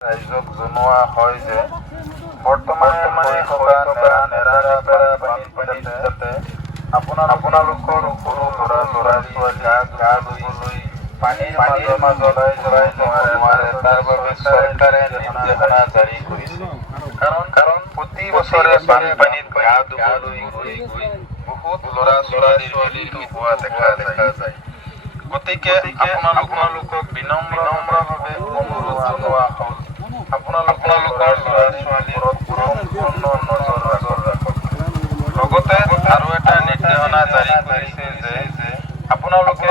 ৰাইজক জনোৱা হয় যে বৰ্তমানে হৈ থকা নেৰানেপেৰা বানপানীত যাতে আপোনালোকৰ সৰু ল'ৰা-ছোৱালী গা ধুবলৈ পানীৰ মাজত ওলাই যাব নোৱাৰে তাৰ বাবে চৰকাৰে নিৰ্দেশনা জাৰি কৰিছে। কাৰণ প্ৰতি বছৰে বানপানীত গা ধুবলৈ গৈ বহুত ল'ৰা-ছোৱালীৰ হোৱা দেখা যায়। গতিকে আপোনালোকক বিনম্ৰভাৱে অনুৰোধ জনোৱা হ'ল আপোনালোকৰ ল'ৰা-ছোৱালীৰ সম্পূৰ্ণ নজৰ ৰাখক। লগতে আৰু এটা নিৰ্দেশনা জাৰি কৰিছে যে আপোনালোকে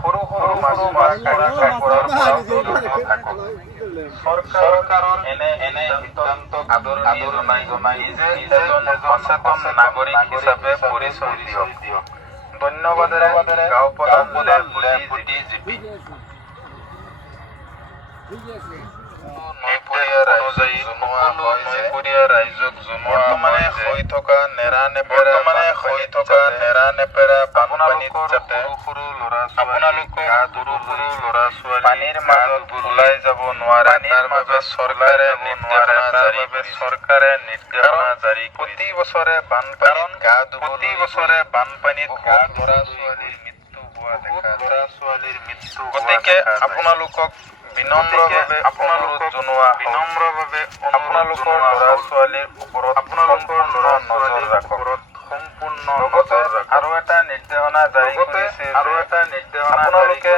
সৰু মাছ ধৰাৰ পৰা বিৰত থাকক। চৰকাৰৰ এনে সিদ্ধান্তক আদৰণি জনাই নিজে এজন সচেতন নাগৰিক হিচাপে পৰিচয় দিয়ক। ধন্যবাদেৰে গাঁও প্ৰধান বুদ্ধিজীৱী। নৈপৰীয়া ৰাইজক জনোৱা বৰ্তমানে হৈ থকা নেৰানেপেৰা বানপানীত যাতে আপোনালোকৰ সৰু ল'ৰা-ছোৱালী পানীৰ মাজত ওলাই যাব নোৱাৰে তাৰ বাবে চৰকাৰে নিৰ্দেশনা জাৰি প্ৰতি বছৰে বানপানীত গা ল'ৰা-ছোৱালীৰ মৃত্যু হোৱা দেখা যায়। গতিকে আপোনালোকক বিনম্ৰভাৱে অনুৰোধ জনোৱা আপোনালোকৰ ল'ৰা-ছোৱালীৰ ওপৰত সম্পূৰ্ণ নজৰ ৰাখক। আৰু এটা নিৰ্দেশনা জাৰি কৰিছে আপোনালোকে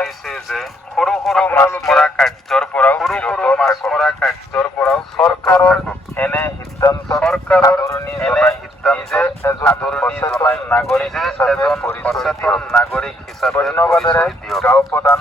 সৰু মাছ মৰা কাৰ্যৰ পৰাও চৰকাৰৰ এনে সিদ্ধান্ত আদৰণি জনাই নিজে এজন সচেতন নাগৰিক হিচাপে ধন্যবাদেৰে গাঁও প্ৰধান